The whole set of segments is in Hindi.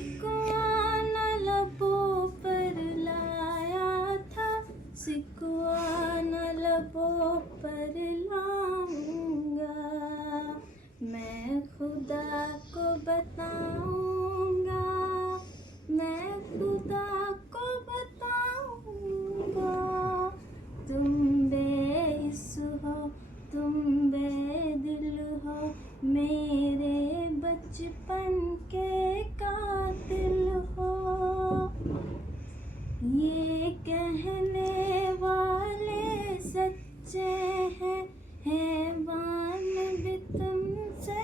सिकुआ न लबों पर लाया था, सिकुआ न लबों पर लाऊंगा। मैं खुदा को बताऊंगा, मैं खुदा को बताऊंगा। तुम बेइस हो, तुम बेदिल हो, मेरे बचपन के कातिल हो। ये कहने वाले सच्चे हैं, हैवान भी तुमसे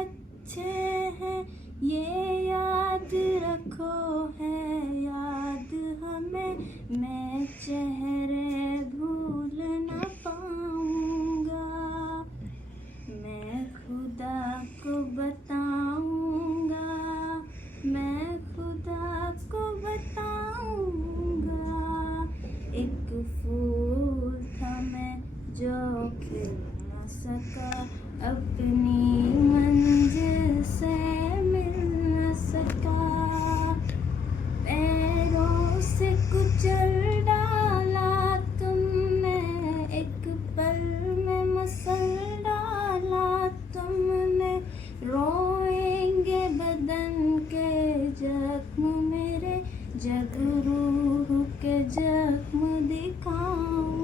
अच्छे हैं। ये याद रखो, है याद हमें, मैं चेहरे भूल न पाऊंगा। मैं खुदा को बताऊंगा, मैं खुदा को बताऊंगा। एक फूल था मैं जो खिल न सका, अपनी मंजिल से मिल न सका। पैरों से कुचल डाला तुमने, एक पल में मसल डाला तुमने। रोएंगे बदन के जख्म मेरे, जब रूह के जख्म दिखाऊं।